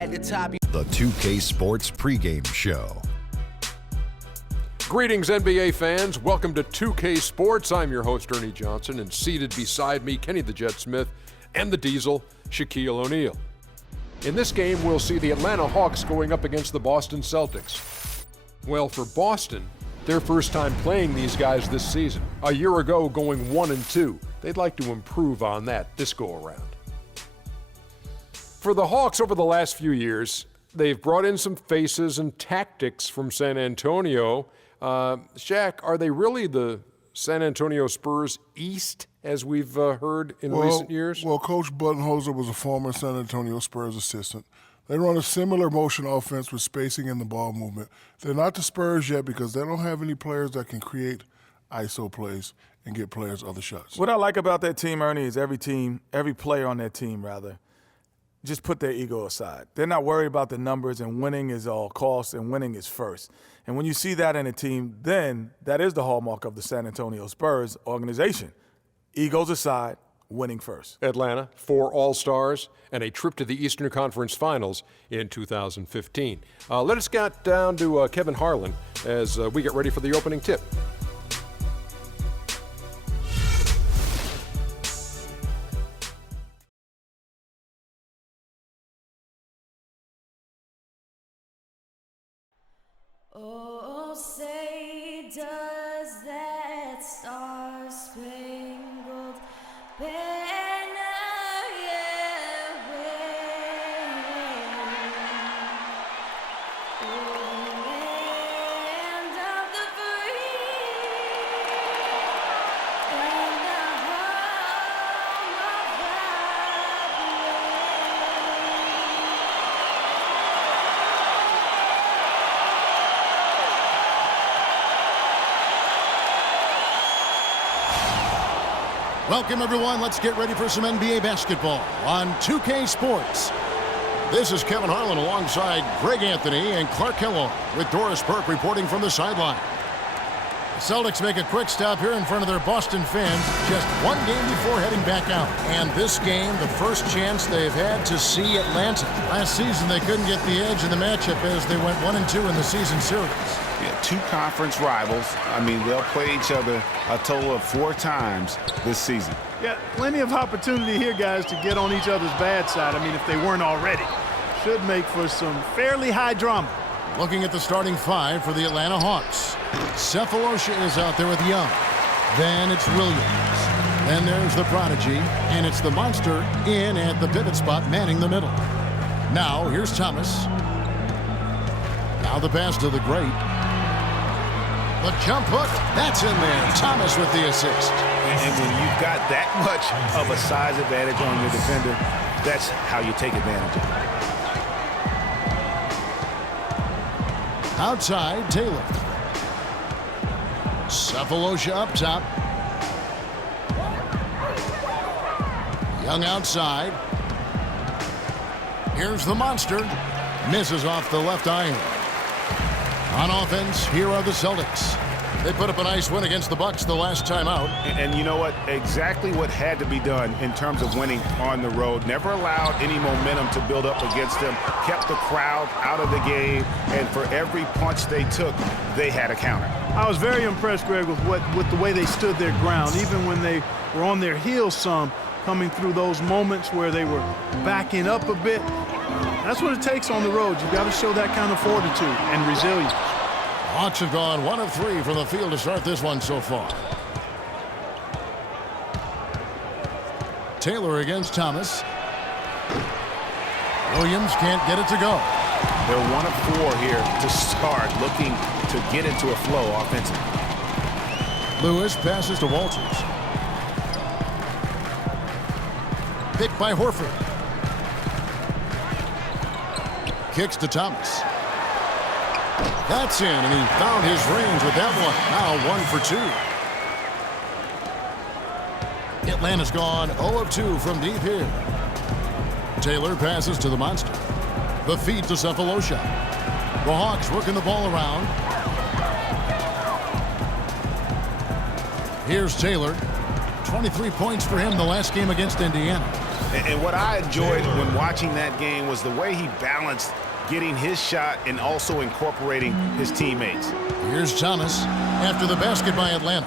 At the top. The 2K Sports pregame show. Greetings, NBA fans. Welcome to 2K Sports. I'm your host, Ernie Johnson, and seated beside me, Kenny the Jet Smith and the Diesel, Shaquille O'Neal. In this game, we'll see the Atlanta Hawks going up against the Boston Celtics. Well, for Boston, their first time playing these guys this season. A year ago, going 1-2. They'd like to improve on that this go-around. For the Hawks over the last few years, they've brought in some faces and tactics from San Antonio. Shaq, are they really the San Antonio Spurs East, as we've heard in recent years? Well, Coach Budenholzer was a former San Antonio Spurs assistant. They run a similar motion offense with spacing in the ball movement. They're not the Spurs yet because they don't have any players that can create ISO plays and get players other shots. What I like about that team, Ernie, is every player on that team, just put their ego aside. They're not worried about the numbers, and winning is all cost, and winning is first. And when you see that in a team, then that is the hallmark of the San Antonio Spurs organization. Egos aside, winning first. Atlanta, 4 All-Stars, and a trip to the Eastern Conference Finals in 2015. Let us get down to Kevin Harlan as we get ready for the opening tip. Oh, say does that star-spangled banner yet wave o'er the land of the free and the home of the Welcome, everyone. Let's get ready for some NBA basketball on 2K Sports. This is Kevin Harlan alongside Greg Anthony and Clark Kellogg with Doris Burke reporting from the sideline. The Celtics make a quick stop here in front of their Boston fans just one game before heading back out. And this game, the first chance they've had to see Atlanta. Last season, they couldn't get the edge in the matchup as they went 1-2 in the season series. Yeah, 2 conference rivals. I mean, they'll play each other a total of 4 times this season. Yeah, plenty of opportunity here, guys, to get on each other's bad side. I mean, if they weren't already. Should make for some fairly high drama. Looking at the starting 5 for the Atlanta Hawks. Cephalosha is out there with Young. Then it's Williams. Then there's the prodigy, and it's the monster in at the pivot spot, manning the middle. Now, here's Thomas. Now the pass to the great. The jump hook, that's in there. Thomas with the assist. And when you've got that much of a size advantage on your defender, that's how you take advantage of it. Outside, Taylor. Cephalosha up top. Young outside. Here's the monster. Misses off the left iron. On offense, here are the Celtics. They put up a nice win against the Bucks the last time out. And you know what? Exactly what had to be done in terms of winning on the road. Never allowed any momentum to build up against them. Kept the crowd out of the game. And for every punch they took, they had a counter. I was very impressed, Greg, with the way they stood their ground, even when they were on their heels some, coming through those moments where they were backing up a bit. That's what it takes on the road. You've got to show that kind of fortitude and resilience. Hawks have gone 1 of 3 from the field to start this one so far. Taylor against Thomas. Williams can't get it to go. They're 1 of 4 here to start, looking to get into a flow offensively. Lewis passes to Walters. Picked by Horford. Kicks to Thomas. That's in, and he found his range with that one. Now 1 for 2. Atlanta's gone 0 of 2 from deep here. Taylor passes to the monster. The feed to Cephalosha. The Hawks working the ball around. Here's Taylor. 23 points for him the last game against Indiana. And what I enjoyed when watching that game was the way he balanced getting his shot and also incorporating his teammates. Here's Thomas after the basket by Atlanta.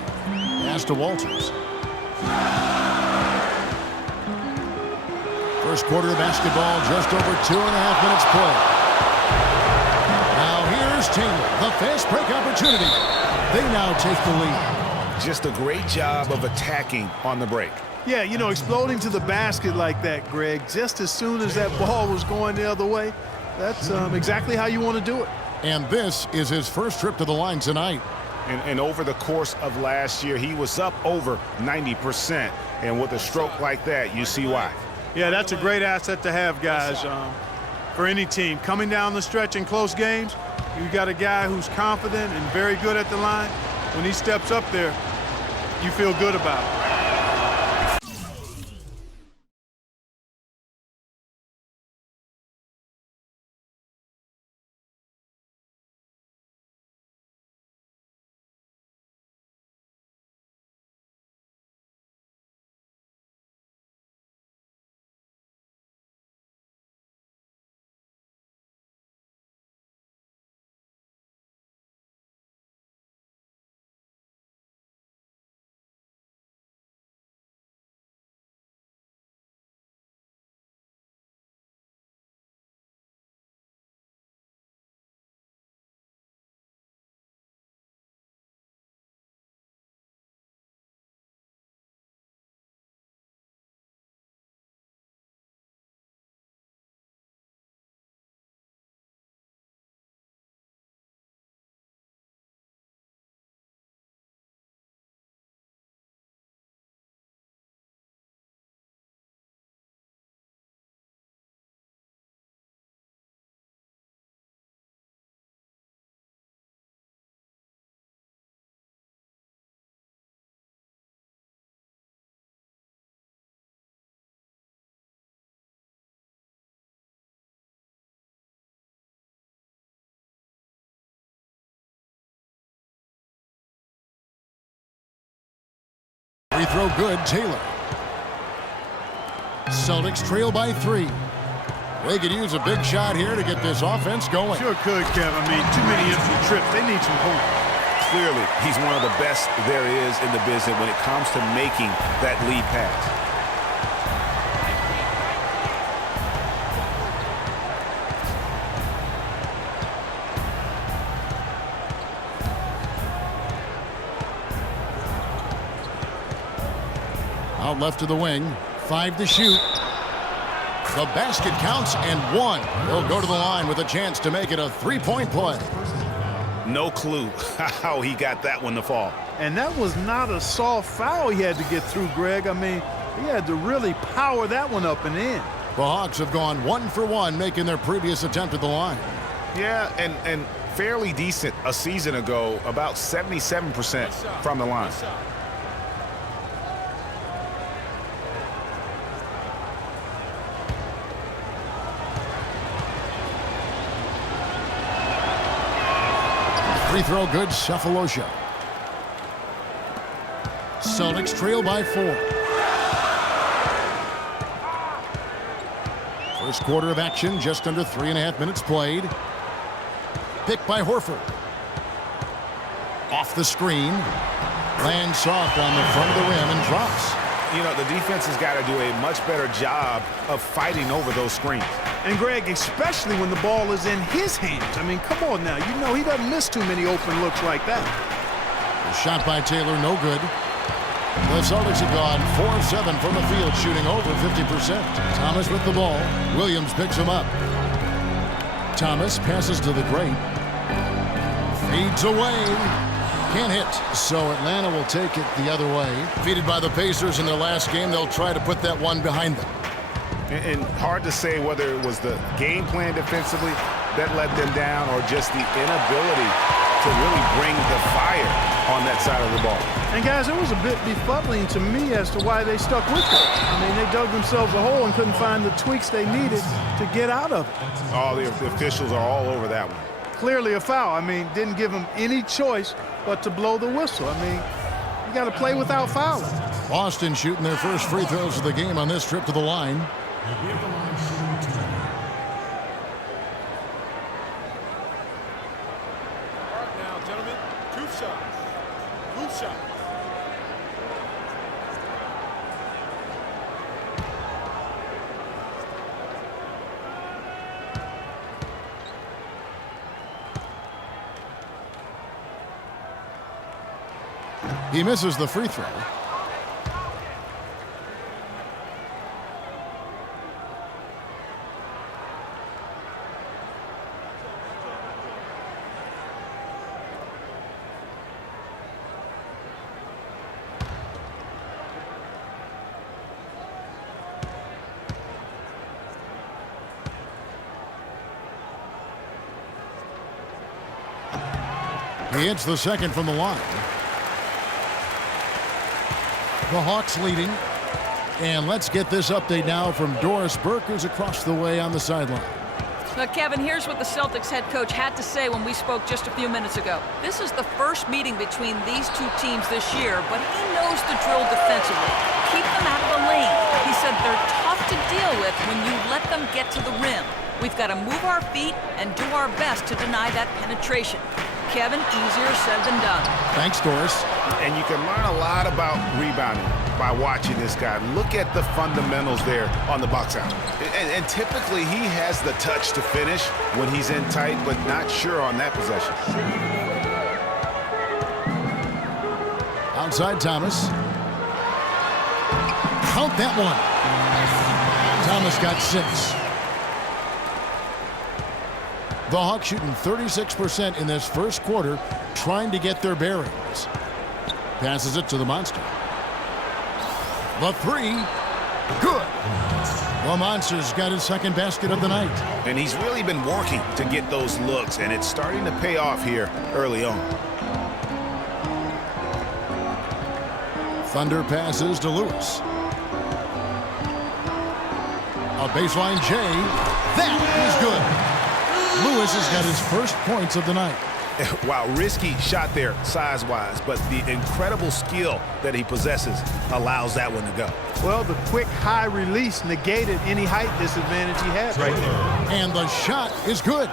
Pass to Walters. First quarter of basketball, just over 2.5 minutes play. Now here's Taylor, the fast break opportunity. They now take the lead. Just a great job of attacking on the break. Yeah, you know, exploding to the basket like that, Greg, just as soon as that ball was going the other way, that's exactly how you want to do it. And this is his first trip to the line tonight. And over the course of last year, he was up over 90%. And with a stroke like that, you see why. Yeah, that's a great asset to have, guys, for any team. Coming down the stretch in close games, you got a guy who's confident and very good at the line. When he steps up there, you feel good about it. Free throw good, Taylor. Celtics trail by 3. They could use a big shot here to get this offense going. Sure could, Kev. I mean, too many empty trips. They need some points. Clearly, he's one of the best there is in the business when it comes to making that lead pass. Out left to the wing. 5 to shoot. The basket counts and 1. He'll go to the line with a chance to make it a 3-point play. No clue how he got that one to fall. And that was not a soft foul he had to get through, Greg. I mean, he had to really power that one up and in. The Hawks have gone 1 for 1, making their previous attempt at the line. Yeah, and fairly decent a season ago, about 77% from the line. Free throw good, Cephalosha. Celtics trail by 4. First quarter of action, just under 3.5 minutes played. Picked by Horford. Off the screen. Lands soft on the front of the rim and drops. You know, the defense has got to do a much better job of fighting over those screens. And, Greg, especially when the ball is in his hands. I mean, come on now. You know he doesn't miss too many open looks like that. The shot by Taylor, no good. The Celtics have gone 4 of 7 from the field, shooting over 50%. Thomas with the ball. Williams picks him up. Thomas passes to the great. Fades away. Can't hit, so Atlanta will take it the other way. Defeated by the Pacers in their last game, they'll try to put that one behind them. And hard to say whether it was the game plan defensively that let them down or just the inability to really bring the fire on that side of the ball. And, guys, it was a bit befuddling to me as to why they stuck with it. I mean, they dug themselves a hole and couldn't find the tweaks they needed to get out of it. Oh, the officials are all over that one. Clearly a foul. I mean, didn't give them any choice but to blow the whistle. I mean, You got to play without fouling. Boston shooting their first free throws of the game on this trip to the line. Now, gentlemen, two shots. He misses the free throw. He hits the second from the line. The Hawks leading. And let's get this update now from Doris Burke, who's across the way on the sideline. Kevin, here's what the Celtics head coach had to say when we spoke just a few minutes ago. This is the first meeting between these two teams this year, but he knows the drill defensively. Keep them out of the lane. He said they're tough to deal with when you let them get to the rim. We've got to move our feet and do our best to deny that penetration. Kevin, easier said than done. Thanks, Doris. And you can learn a lot about rebounding by watching this guy. Look at the fundamentals there on the box out. And typically he has the touch to finish when he's in tight, but not sure on that possession. Outside Thomas. Count that one. Thomas got 6. The Hawks shooting 36% in this first quarter, trying to get their bearings. Passes it to the Monster. The 3, good. The Monster's got his second basket of the night. And he's really been working to get those looks, and it's starting to pay off here early on. Thunder passes to Lewis. A baseline J. That is good. Lewis has got his first points of the night. Wow, risky shot there size-wise, but the incredible skill that he possesses allows that one to go. Well, the quick high release negated any height disadvantage he had right there. And the shot is good.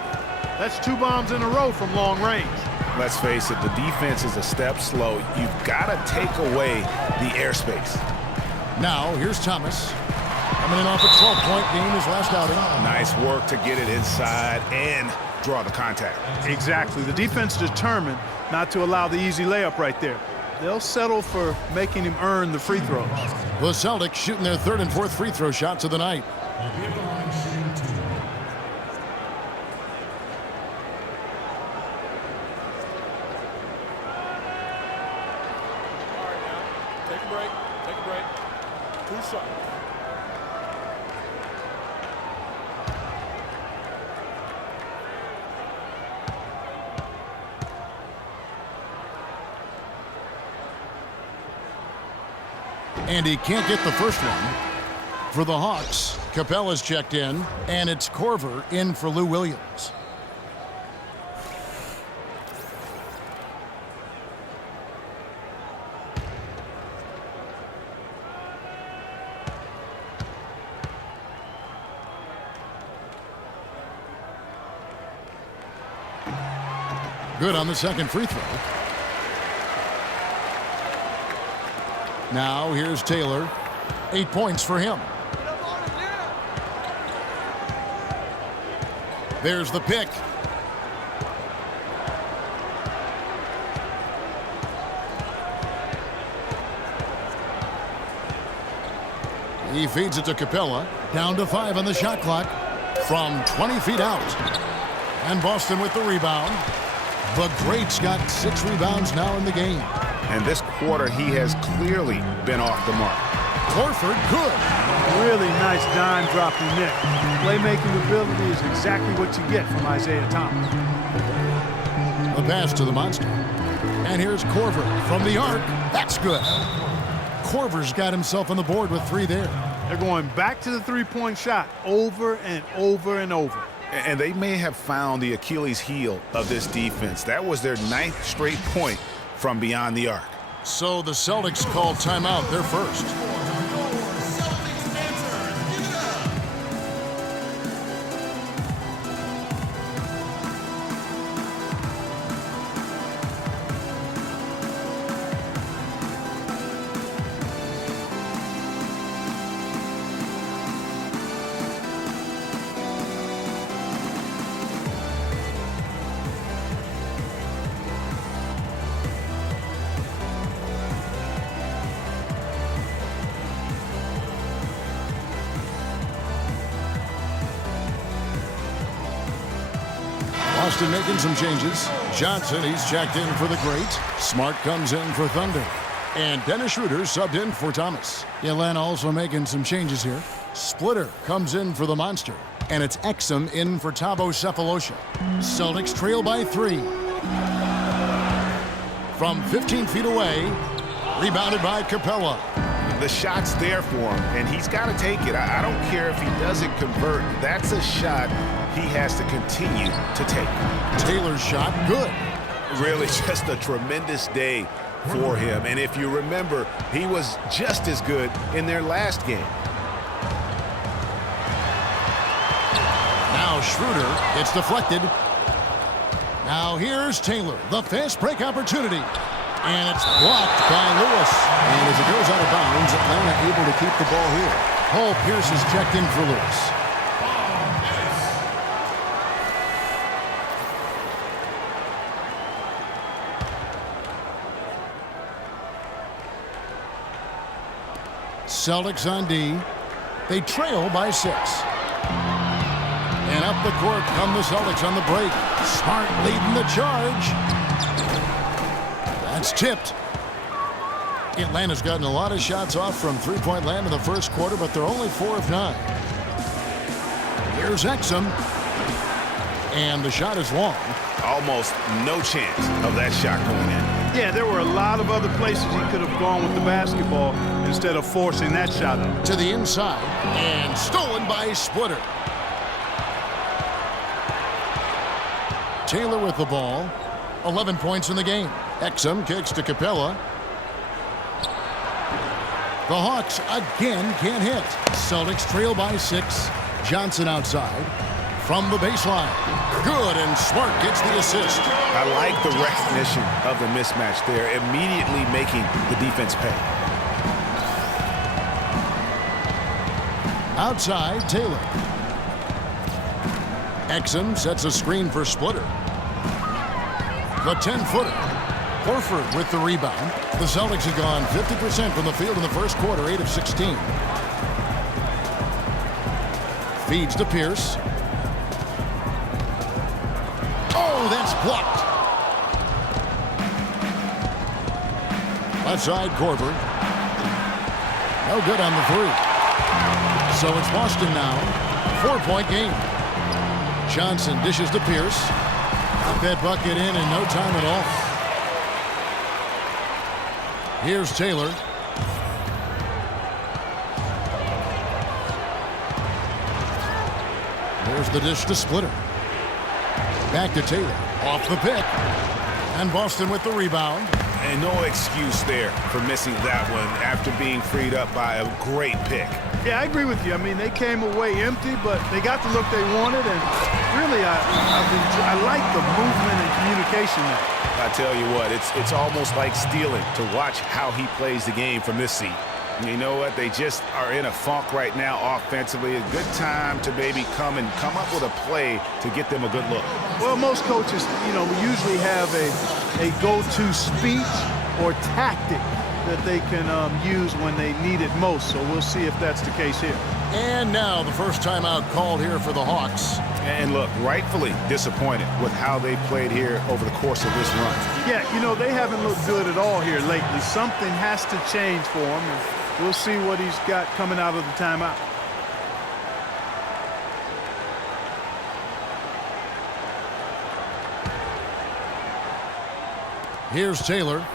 That's 2 bombs in a row from long range. Let's face it, the defense is a step slow. You've got to take away the airspace. Now, here's Thomas. Coming in off a 12-point game his last outing. Nice work to get it inside and draw the contact. Exactly. The defense determined not to allow the easy layup right there. They'll settle for making him earn the free throws. The Celtics shooting their 3rd and 4th free throw shots of the night. Take a break. 2 shots. And he can't get the first one. For the Hawks, Capella's checked in, and it's Korver in for Lou Williams. Good on the second free throw. Now here's Taylor. 8 points for him. There's the pick. He feeds it to Capella. Down to 5 on the shot clock from 20 feet out. And Boston with the rebound. The Great's got 6 rebounds now in the game. And this quarter, he has clearly been off the mark. Horford, good. Really nice dime dropping net. Playmaking ability is exactly what you get from Isaiah Thomas. The pass to the Monster. And here's Korver from the arc. That's good. Korver's got himself on the board with 3 there. They're going back to the three-point shot over and over and over. And they may have found the Achilles heel of this defense. That was their 9th straight point from beyond the arc. So the Celtics call timeout. They're first. Boston making some changes. Johnson, he's checked in for the great. Smart comes in for Thunder. And Dennis Schroeder subbed in for Thomas. Atlanta also making some changes here. Splitter comes in for the Monster. And it's Exum in for Thabo Sefolosha. Celtics trail by 3. From 15 feet away, rebounded by Capella. The shot's there for him, and he's got to take it. I don't care if he doesn't convert. That's a shot he has to continue to take. Taylor's shot, good. Really just a tremendous day for him. And if you remember, he was just as good in their last game. Now Schroeder, it's deflected. Now here's Taylor, the fast break opportunity. And it's blocked by Lewis. And as it goes out of bounds, Atlanta able to keep the ball here. Paul Pierce is checked in for Lewis. Celtics on D. They trail by 6. And up the court come the Celtics on the break. Smart leading the charge. That's tipped. Atlanta's gotten a lot of shots off from three-point land in the first quarter, but they're only 4 of 9. Here's Exum. And the shot is long. Almost no chance of that shot going in. Yeah, there were a lot of other places he could have gone with the basketball instead of forcing that shot up. To the inside. And stolen by Splitter. Taylor with the ball. 11 points in the game. Exum kicks to Capella. The Hawks again can't hit. Celtics trail by 6. Johnson outside. From the baseline. Good, and Smart gets the assist. I like the recognition of the mismatch there, immediately making the defense pay. Outside, Taylor. Exum sets a screen for Splitter. The 10-footer. Horford with the rebound. The Celtics have gone 50% from the field in the first quarter, 8 of 16. Feeds to Pierce. Oh, that's blocked. Left side, Korver. No good on the 3. So it's Boston now. 4-point game. Johnson dishes to Pierce. Got that bucket in no time at all. Here's Taylor. There's the dish to Splitter. Back to Taylor. Off the pick. And Boston with the rebound. And no excuse there for missing that one after being freed up by a great pick. Yeah, I agree with you. I mean, they came away empty, but they got the look they wanted, and really, I like the movement and communication there. I tell you what, it's almost like stealing to watch how he plays the game from this seat. And you know what? They just are in a funk right now offensively. A good time to maybe come up with a play to get them a good look. Well, most coaches, we usually have a go-to speech or tactic that they can use when they need it most. So we'll see if that's the case here. And now the first timeout called here for the Hawks. And look, rightfully disappointed with how they played here over the course of this run. Yeah, they haven't looked good at all here lately. Something has to change for them. And we'll see what he's got coming out of the timeout. Here's Taylor.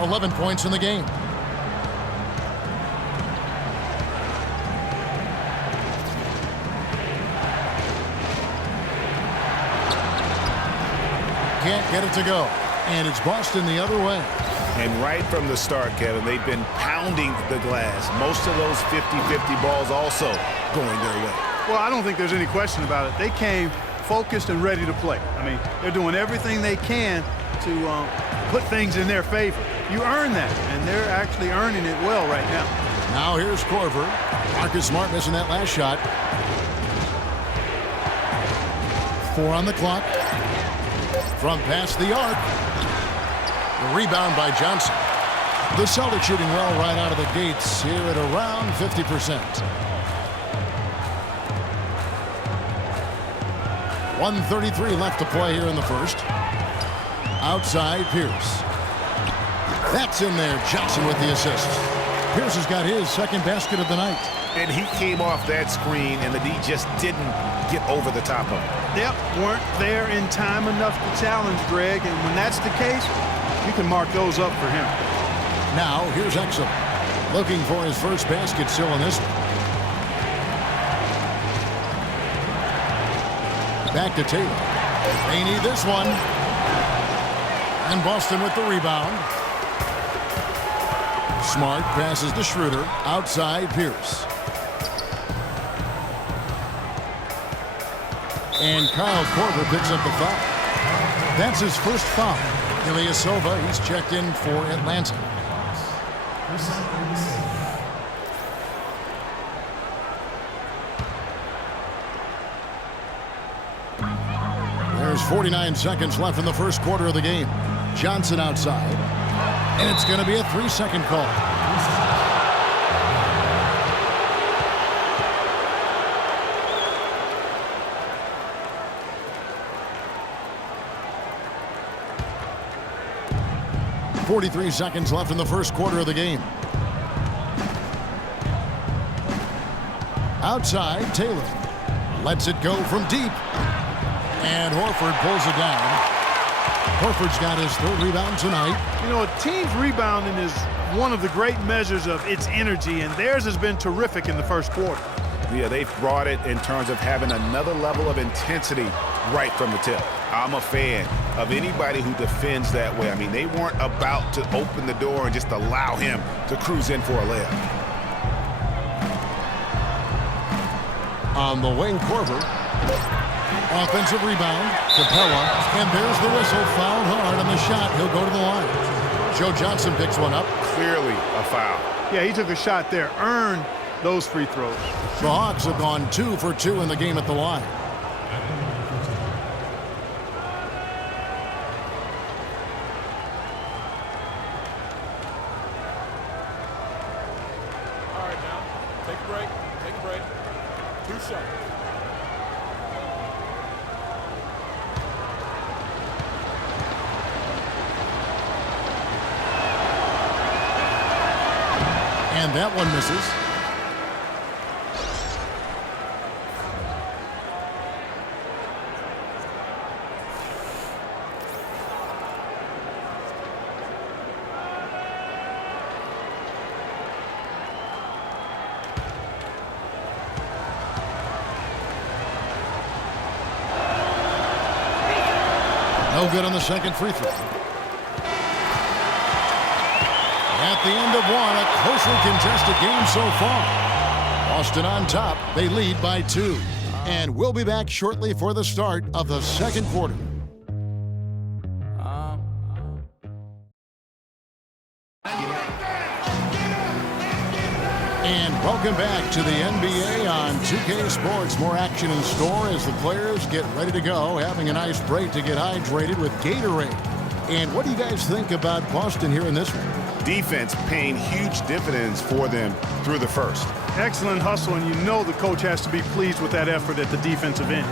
11 points in the game. Can't get it to go. And it's Boston the other way. And right from the start, Kevin, they've been pounding the glass. Most of those 50-50 balls also going their way. Well, I don't think there's any question about it. They came focused and ready to play. I mean, they're doing everything they can to put things in their favor. You earn that, and they're actually earning it well right now. Now here's Corver. Marcus Smart missing that last shot. 4 on the clock. From past the arc. The rebound by Johnson. The Celtics shooting well right out of the gates here at around 50%. 1:33 left to play here in the first. Outside Pierce. That's in there. Johnson with the assist. Pierce has got his second basket of the night. And he came off that screen, and the D just didn't get over the top of it. Yep, weren't there in time enough to challenge Greg, and when that's the case, you can mark those up for him. Now, here's Exum. Looking for his first basket still in this one. Back to Taylor. They need this one. And Boston with the rebound. Smart passes to Schroeder. Outside Pierce. And Kyle Korver picks up the foul. That's his first foul. Ilyasova, he's checked in for Atlanta. There's 49 seconds left in the first quarter of the game. Johnson outside. And it's going to be a 3-second call. .43 seconds left in the first quarter of the game. Outside, Taylor lets it go from deep. And Horford pulls it down. Horford's got his third rebound tonight. You know, a team's rebounding is one of the great measures of its energy, and theirs has been terrific in the first quarter. Yeah, they've brought it in terms of having another level of intensity right from the tip. I'm a fan of anybody who defends that way. I mean, they weren't about to open the door and just allow him to cruise in for a layup. On the wing, Korver. Offensive rebound. Capella. And there's the whistle. Fouled hard on the shot. He'll go to the line. Joe Johnson picks one up. Clearly a foul. Yeah, he took a shot there. Earned those free throws. The Hawks have gone 2 for 2 in the game at the line. All right, now, take a break. Take a break. 2 shots. And that one misses. No good on the second free throw. At the end of one, a closely contested game so far. Boston on top. They lead by 2. And we'll be back shortly for the start of the second quarter. And welcome back to the NBA on 2K Sports. More action in store as the players get ready to go, having a nice break to get hydrated with Gatorade. And what do you guys think about Boston here in this one? Defense paying huge dividends for them through the first. Excellent hustle, and you know the coach has to be pleased with that effort at the defensive end.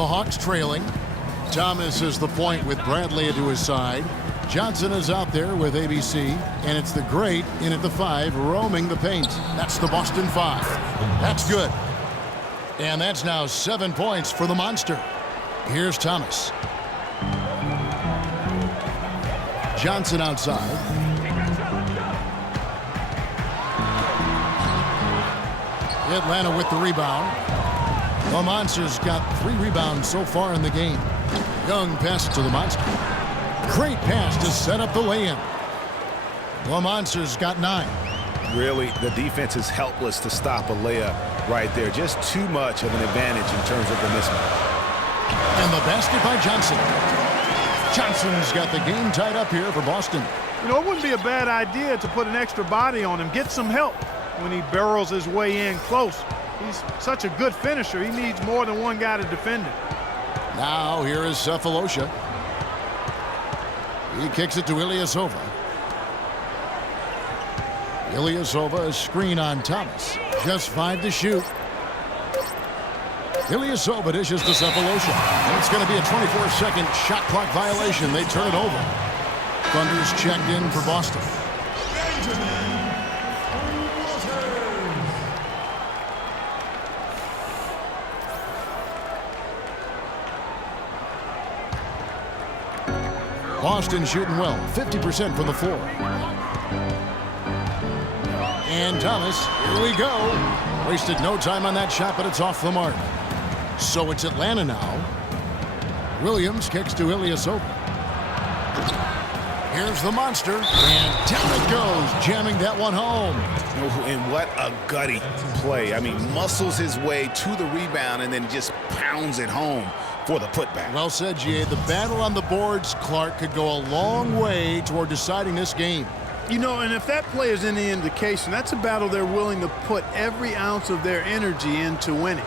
The Hawks trailing. Thomas is the point with Bradley to his side. Johnson is out there with ABC, and it's the great in at the 5, roaming the paint. That's the Boston 5. That's good. And that's now 7 points for the Monster. Here's Thomas. Johnson outside. Atlanta with the rebound. The Monster's got 3 rebounds so far in the game. Young passes to the Monster. Great pass to set up the lay-in. The Monster's got 9. Really, the defense is helpless to stop a layup right there. Just too much of an advantage in terms of the mismatch. And the basket by Johnson. Johnson's got the game tied up here for Boston. You know, it wouldn't be a bad idea to put an extra body on him, get some help when he barrels his way in close. He's such a good finisher. He needs more than one guy to defend him. Now here is Cephalosha. He kicks it to Ilyasova. Ilyasova, a screen on Thomas. Just 5 to shoot. Ilyasova dishes to Cephalosha. And it's going to be a 24-second shot clock violation. They turn it over. Thunder's checked in for Boston. Boston shooting well, 50% from the floor. And Thomas, here we go. Wasted no time on that shot, but it's off the mark. So it's Atlanta now. Williams kicks to Ilyasova. Here's the Monster, and down it goes, jamming that one home. And what a gutty play. I mean, muscles his way to the rebound and then just pounds it home for the putback. Well said, G.A. The battle on the boards, Clark, could go a long way toward deciding this game. You know, and if that play is any indication, that's a battle they're willing to put every ounce of their energy into winning.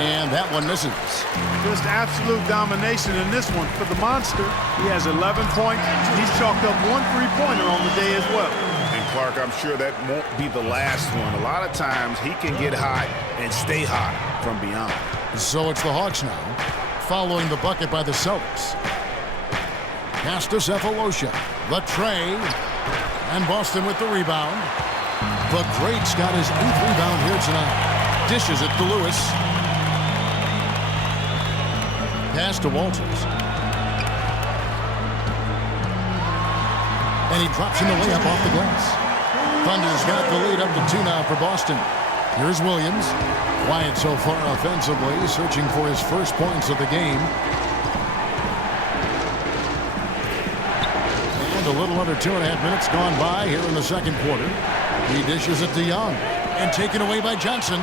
And that one misses. Just absolute domination in this one for the Monster. He has 11 points. He's chalked up 1 3-pointer on the day as well. And Clark, I'm sure that won't be the last one. A lot of times he can get hot and stay hot from beyond. So it's the Hawks now, following the bucket by the Celtics. Pass to Cephalosha. The tray. And Boston with the rebound. The Great's got his 8th rebound here tonight. Dishes it to Lewis. Pass to Walters. And he drops in the layup off the glass. Thunder's got the lead up to 2 now for Boston. Here's Williams. Quiet so far offensively, searching for his first points of the game. And a little under 2.5 minutes gone by here in the second quarter. He dishes it to Young. And taken away by Johnson.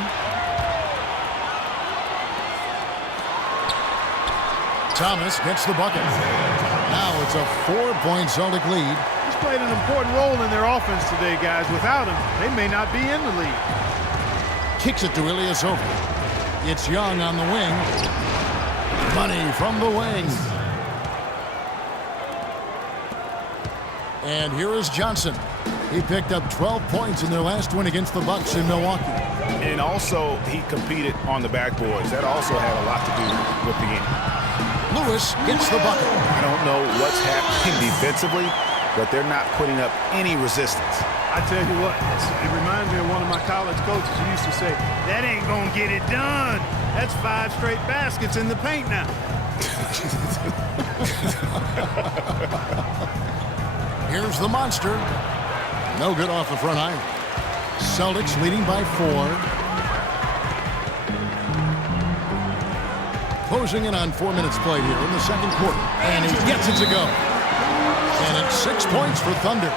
Thomas gets the bucket. Now it's a 4-point Celtic lead. He's played an important role in their offense today, guys. Without him, they may not be in the lead. Kicks it to Ilyasova. It's Young on the wing. Money from the wing. And here is Johnson. He picked up 12 points in their last win against the Bucks in Milwaukee. And also, he competed on the backboards. That also had a lot to do with the game. Lewis gets the bucket. I don't know what's happening defensively, but they're not putting up any resistance. I tell you what, it reminds me of one of my college coaches who used to say, that ain't gonna get it done. That's 5 straight baskets in the paint now. Here's the Monster. No good off the front iron. Celtics leading by 4. Closing in on 4 minutes played here in the second quarter. And he gets it to go. And it's 6 points for Thunder.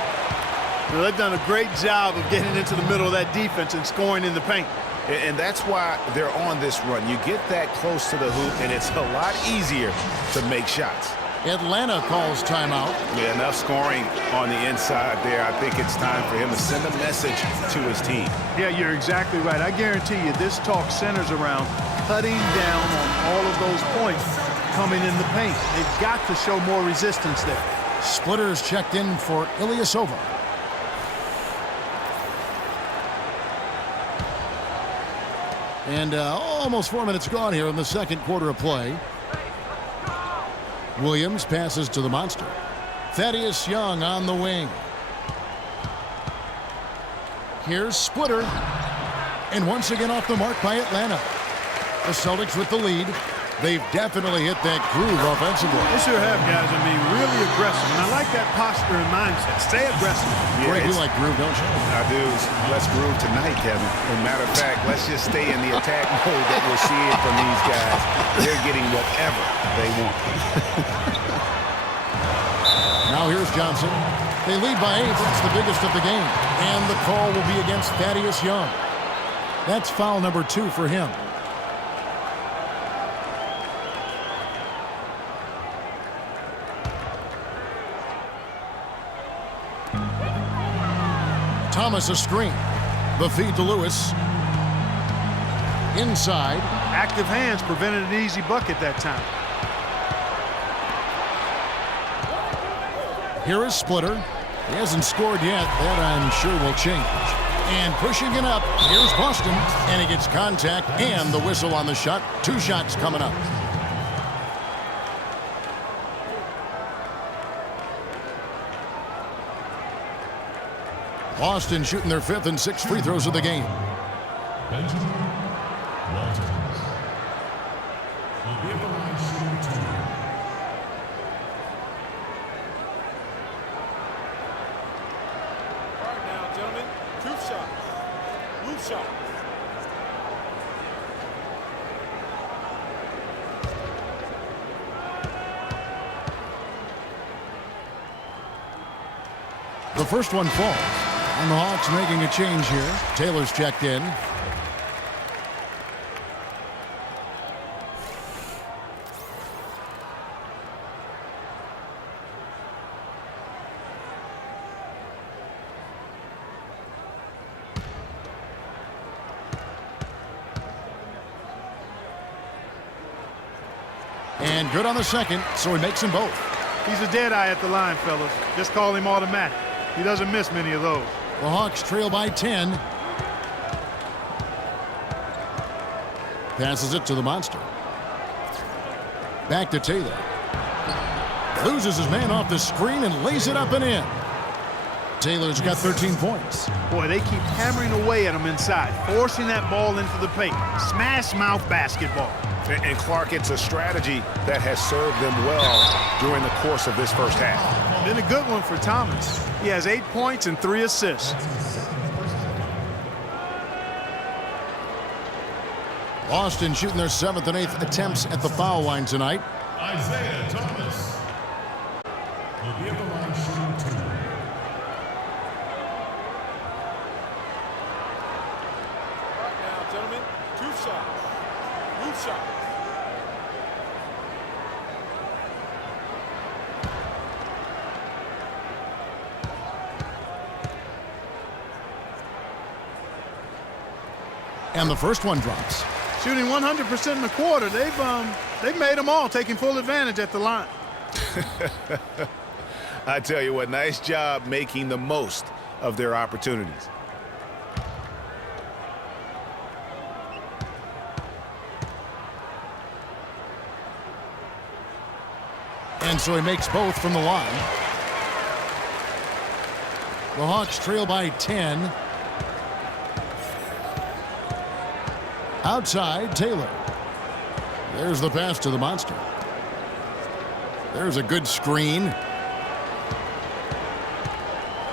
Well, they've done a great job of getting into the middle of that defense and scoring in the paint. And that's why they're on this run. You get that close to the hoop, and it's a lot easier to make shots. Atlanta calls timeout. Yeah, enough scoring on the inside there. I think it's time for him to send a message to his team. Yeah, you're exactly right. I guarantee you this talk centers around cutting down on all of those points coming in the paint. They've got to show more resistance there. Splitters checked in for Ilyasova. And almost 4 minutes gone here in the second quarter of play. Williams passes to the monster. Thaddeus Young on the wing. Here's Splitter. And once again off the mark by Atlanta. The Celtics with the lead. They've definitely hit that groove offensively. They sure have, guys. I mean, really aggressive. And I like that posture and mindset. Stay aggressive. Greg, you like groove, don't you? I do. Let's groove tonight, Kevin. As a matter of fact, let's just stay in the attack mode that we're seeing from these guys. They're getting whatever they want. Now here's Johnson. They lead by 8. That's the biggest of the game. And the call will be against Thaddeus Young. That's foul number 2 for him. Thomas a screen. The feed to Lewis. Inside. Active hands prevented an easy bucket that time. Here is Splitter. He hasn't scored yet. That I'm sure will change. And pushing it up, here's Boston. And he gets contact and the whistle on the shot. 2 shots coming up. Boston shooting their 5th and 6th free throws of the game. The first one falls. And the Hawks making a change here. Taylor's checked in. And good on the second, so he makes them both. He's a dead eye at the line, fellas. Just call him automatic. He doesn't miss many of those. The Hawks trail by 10. Passes it to the monster. Back to Taylor. Loses his man off the screen and lays it up and in. Taylor's got 13 points. Boy, they keep hammering away at him inside, forcing that ball into the paint. Smash mouth basketball. And Clark, it's a strategy that has served them well during the course of this first half. Been a good one for Thomas. He has 8 points and 3 assists. Boston shooting their 7th and 8th attempts at the foul line tonight. Isaiah Thomas will be at the line shooting 2. Now, gentlemen, 2 shots. 2 shots. And the first one drops. Shooting 100% in the quarter. They've made them all, taking full advantage at the line. I tell you what, nice job making the most of their opportunities. And so he makes both from the line. The Hawks trail by 10. Outside, Taylor. There's the pass to the monster. There's a good screen.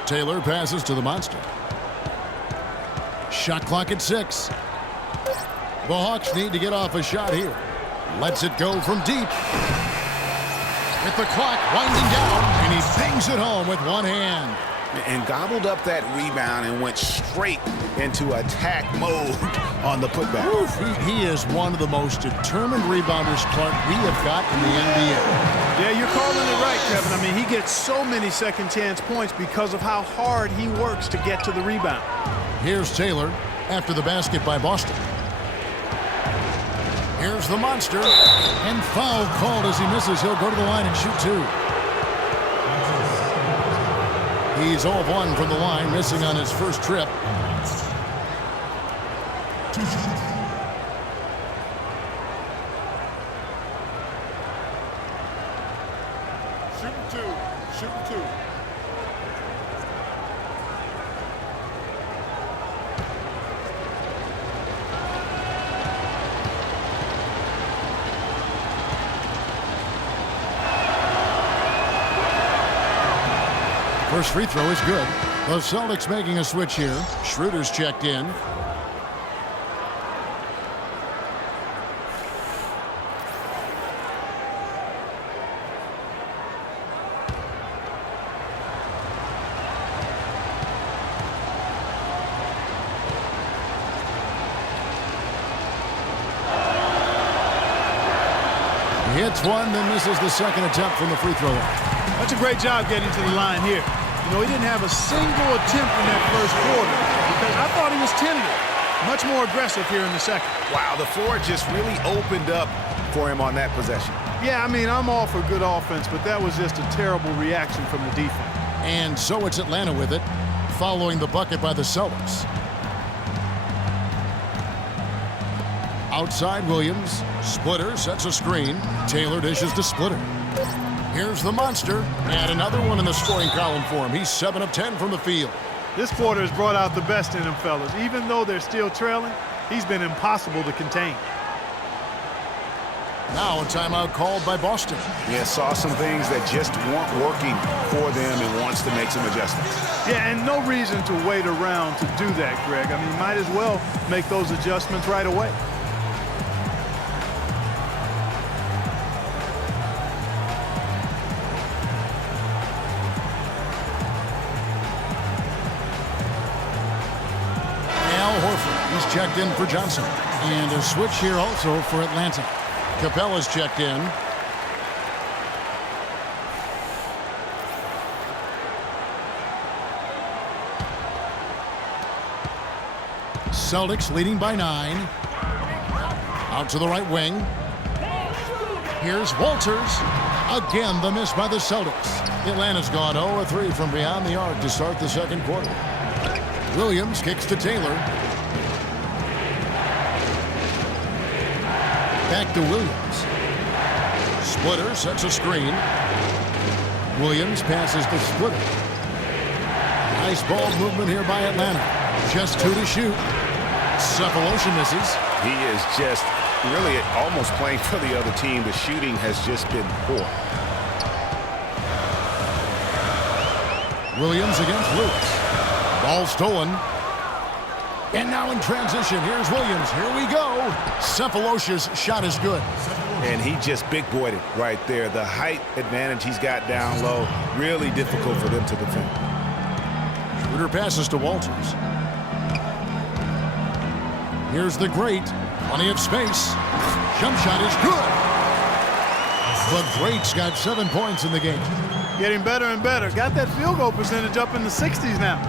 Taylor passes to the monster. Shot clock at 6. The Hawks need to get off a shot here. Lets it go from deep. With the clock winding down, and he bangs it home with one hand. and gobbled up that rebound and went straight into attack mode on the putback. Oof, he is one of the most determined rebounders, Clark, we have got in the NBA. Yeah, you're calling it right, Kevin. I mean, he gets so many second chance points because of how hard he works to get to the rebound. Here's Taylor after the basket by Boston. Here's the monster, and foul called as he misses. He'll go to the line and shoot two. He's 0 of 1 from the line, missing on his first trip. Shooting two. First free throw is good. The Celtics making a switch here. Schroeder's checked in. He hits one, then misses the second attempt from the free throw line. That's a great job getting to the line here. You know, he didn't have a single attempt in that first quarter because I thought he was tentative. Much more aggressive here in the second. Wow, the floor just really opened up for him on that possession. Yeah, I mean, I'm all for good offense, but that was just a terrible reaction from the defense. And so it's Atlanta with it, following the bucket by the Celtics. Outside Williams. Splitter sets a screen. Taylor dishes to Splitter. Here's the monster, and another one in the scoring column for him. He's 7 of 10 from the field. This quarter has brought out the best in him, fellas. Even though they're still trailing, he's been impossible to contain. Now a timeout called by Boston. Yeah, saw some things that just weren't working for them and wants to make some adjustments. Yeah, and no reason to wait around to do that, Greg. I mean, might as well make those adjustments right away. He's checked in for Johnson. And a switch here also for Atlanta. Capella's checked in. Celtics leading by 9. Out to the right wing. Here's Walters. Again, the miss by the Celtics. Atlanta's gone 0 of 3 from beyond the arc to start the second quarter. Williams kicks to Taylor. Back to Williams. Splitter sets a screen. Williams passes to Splitter. Nice ball movement here by Atlanta. Just 2 to shoot. Cephalosha misses. He is just really almost playing for the other team. The shooting has just been poor. Williams against Lewis. Ball stolen. And now in transition, here's Williams. Here we go. Cephalosha's shot is good. And he just big-boyed it right there. The height advantage he's got down low, really difficult for them to defend. Schroeder passes to Walters. Here's the great. Plenty of space. Jump shot is good. The great's got 7 points in the game. Getting better and better. Got that field goal percentage up in the 60s now.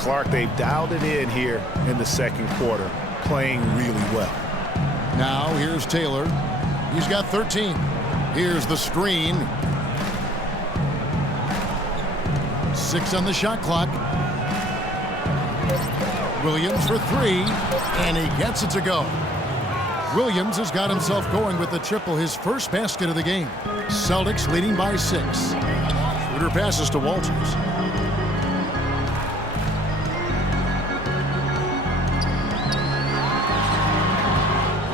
Clark, they've dialed it in here in the second quarter, playing really well. Now here's Taylor. He's got 13. Here's the screen. 6 on the shot clock. Williams for 3, and he gets it to go. Williams has got himself going with the triple, his first basket of the game. Celtics leading by 6. Schroeder passes to Walters.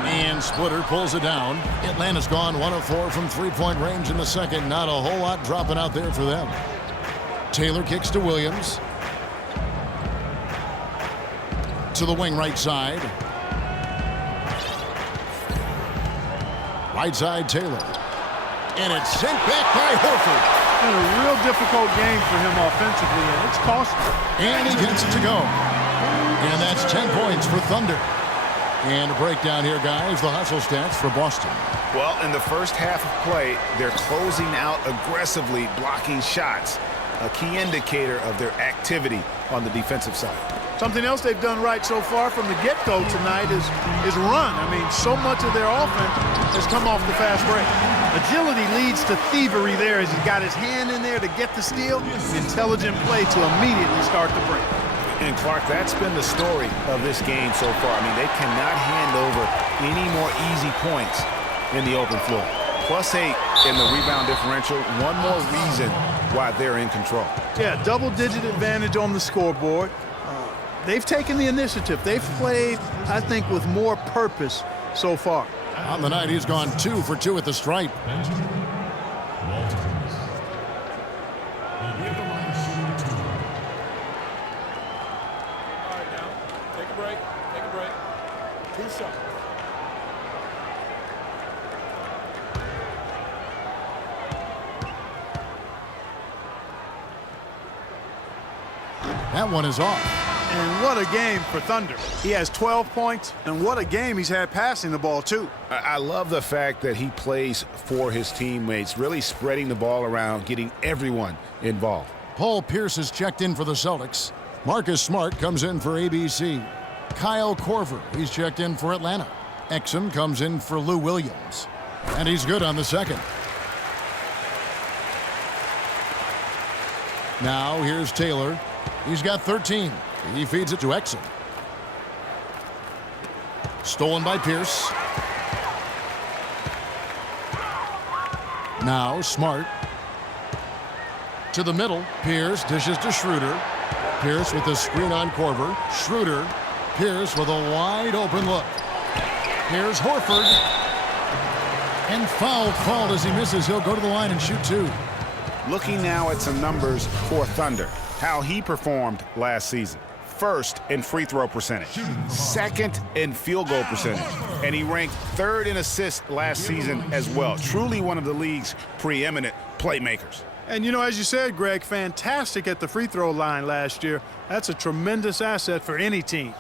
And Splitter pulls it down. Atlanta's gone 1 of 4 from three-point range in the second. Not a whole lot dropping out there for them. Taylor kicks to Williams. To the wing right side. Right side Taylor. And it's sent back by Horford. It's been a real difficult game for him offensively, and it's costly. And he gets it to go. And that's 10 points for Thunder. And a breakdown here, guys, the hustle stats for Boston. Well, in the first half of play, they're closing out aggressively, blocking shots, a key indicator of their activity on the defensive side. Something else they've done right so far from the get-go tonight is run. I mean, so much of their offense has come off the fast break. Agility leads to thievery there as he's got his hand in there to get the steal. Intelligent play to immediately start the break. And Clark, that's been the story of this game so far. I mean, they cannot hand over any more easy points in the open floor. +8 in the rebound differential. One more reason why they're in control. Yeah, double-digit advantage on the scoreboard. They've taken the initiative. They've played, I think, with more purpose so far. On the night, he's gone 2 for 2 at the stripe. Benjamin Walters. He'll be at the line shooting 2. All right, now, take a break. Take a break. 2 shots. That one is off. And what a game for Thunder. He has 12 points, and what a game he's had passing the ball, too. I love the fact that he plays for his teammates, really spreading the ball around, getting everyone involved. Paul Pierce is checked in for the Celtics. Marcus Smart comes in for ABC. Kyle Korver, he's checked in for Atlanta. Exum comes in for Lou Williams. And he's good on the second. Now here's Taylor. He's got 13. He feeds it to Exum. Stolen by Pierce. Now Smart. To the middle. Pierce dishes to Schroeder. Pierce with the screen on Korver. Schroeder. Pierce with a wide open look. Here's Horford. And foul called as he misses. He'll go to the line and shoot 2. Looking now at some numbers for Thunder, how he performed last season. First in free throw percentage, second in field goal percentage, and he ranked 3rd in assists last season as well. Truly one of the league's preeminent playmakers. And, you know, as you said, Greg, fantastic at the free throw line last year. That's a tremendous asset for any team.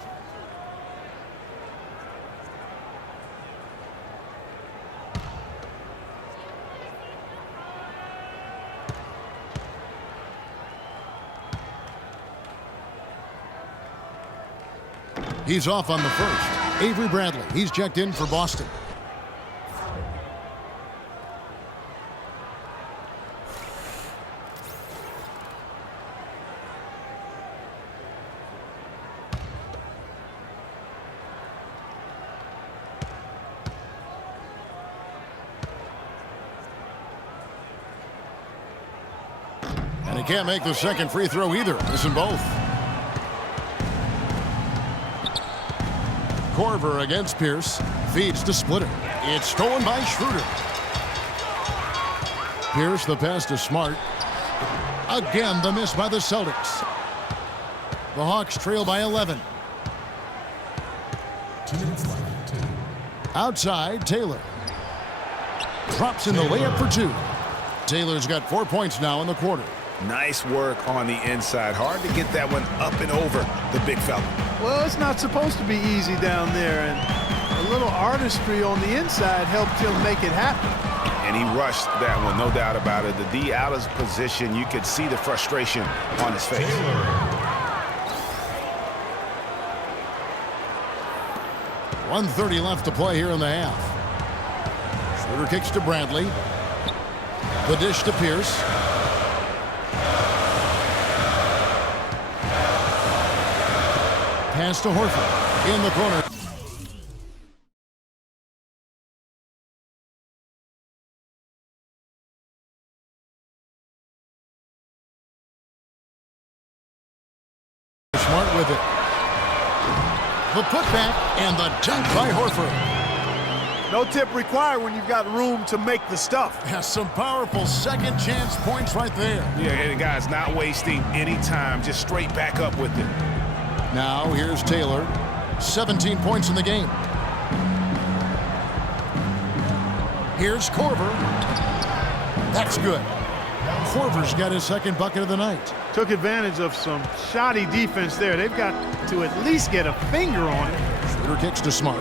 He's off on the first. Avery Bradley, he's checked in for Boston. And he can't make the second free throw either. Missing both. Korver against Pierce. Feeds to Splitter. It's stolen by Schroeder. Pierce the pass to Smart. Again the miss by the Celtics. The Hawks trail by 11. 2 minutes left. 2. Outside, Taylor. Drops in the layup for 2. Taylor's got 4 points now in the quarter. Nice work on the inside. Hard to get that one up and over the big fella. Well, it's not supposed to be easy down there, and a little artistry on the inside helped him make it happen. And he rushed that one, no doubt about it. The D out of position, you could see the frustration on his face. 1:30 left to play here in the half. Schroeder kicks to Bradley. The dish to Pierce. Pass to Horford in the corner. Smart with it. The putback and the dunk by Horford. No tip required when you've got room to make the stuff. Has some powerful second chance points right there. Yeah, and the guy's not wasting any time, just straight back up with it. Now here's Taylor. 17 points in the game. Here's Korver. That's good. Korver's got his second bucket of the night. Took advantage of some shoddy defense there. They've got to at least get a finger on it. Schroeder kicks to Smart.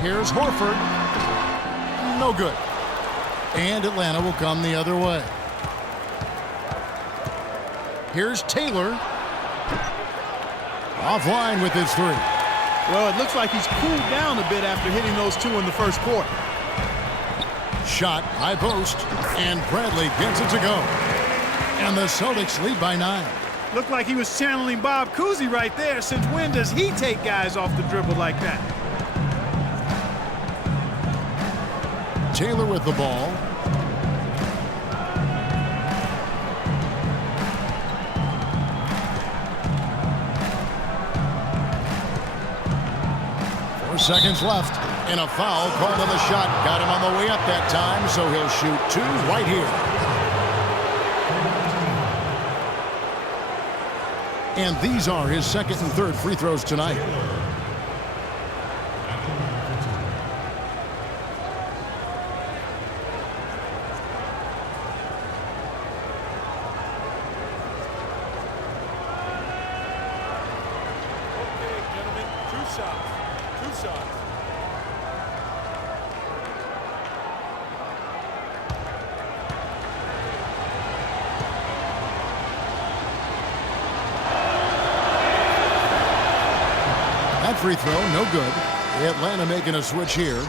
Here's Horford. No good. And Atlanta will come the other way. Here's Taylor. Offline with his three. Well, it looks like he's cooled down a bit after hitting those two in the first quarter. Shot, high post, and Bradley gets it to go. And the Celtics lead by 9. Looked like he was channeling Bob Cousy right there. Since when does he take guys off the dribble like that? Taylor with the ball. Seconds left, and a foul called on the shot. Got him on the way up that time, so he'll shoot 2 right here. And these are his second and third free throws tonight. That free throw, no good. Atlanta making a switch here.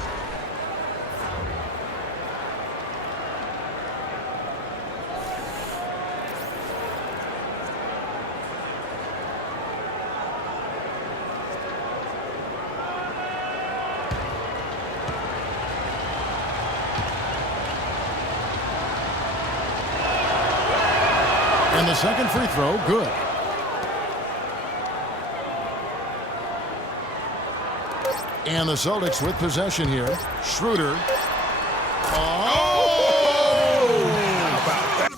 And the second free throw, good. And the Celtics with possession here. Schroeder. Oh! How about that?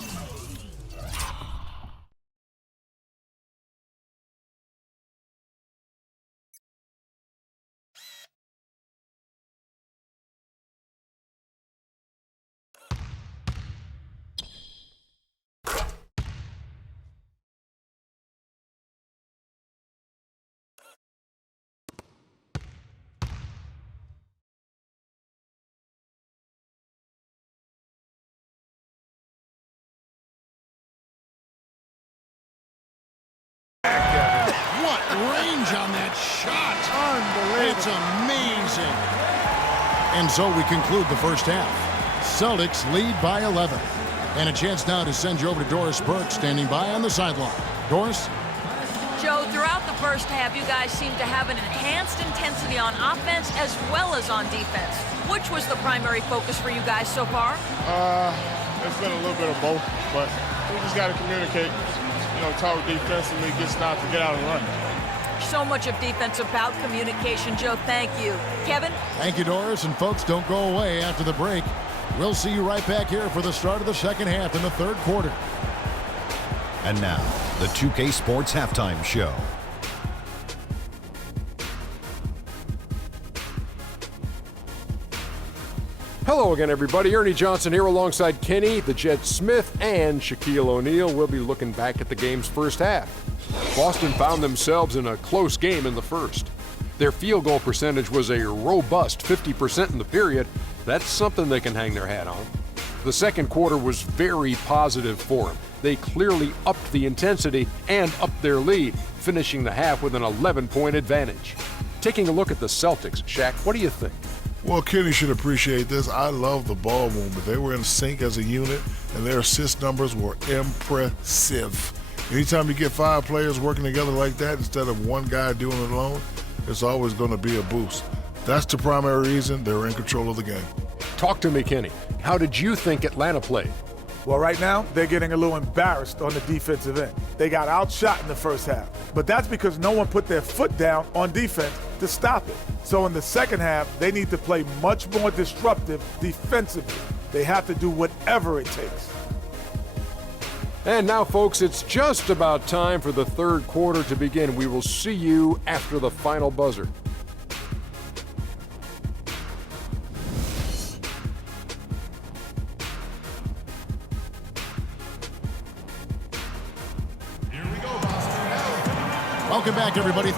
What range on that shot. Unbelievable. It's amazing. And so we conclude the first half. Celtics lead by 11. And a chance now to send you over to Doris Burke, standing by on the sideline. Doris? Joe, throughout the first half, you guys seem to have an enhanced intensity on offense as well as on defense. Which was the primary focus for you guys so far? It's been a little bit of both, but we just got to communicate, talk defensively, get stopped, and get out and run. So much of defense about communication, Joe. Thank you. Kevin? Thank you, Doris. And folks, don't go away after the break. We'll see you right back here for the start of the second half in the third quarter. And now, the 2K Sports Halftime Show. Hello again, everybody. Ernie Johnson here alongside Kenny, the Jet Smith, and Shaquille O'Neal. We'll be looking back at the game's first half. Boston found themselves in a close game in the first. Their field goal percentage was a robust 50% in the period. That's something they can hang their hat on. The second quarter was very positive for them. They clearly upped the intensity and upped their lead, finishing the half with an 11-point advantage. Taking a look at the Celtics, Shaq, what do you think? Well, Kenny should appreciate this. I love the ball movement. They were in sync as a unit, and their assist numbers were impressive. Anytime you get 5 players working together like that instead of one guy doing it alone, it's always going to be a boost. That's the primary reason they're in control of the game. Talk to me, Kenny. How did you think Atlanta played? Well, right now, they're getting a little embarrassed on the defensive end. They got outshot in the first half, but that's because no one put their foot down on defense to stop it. So in the second half, they need to play much more disruptive defensively. They have to do whatever it takes. And now, folks, it's just about time for the third quarter to begin. We will see you after the final buzzer. Welcome back, everybody.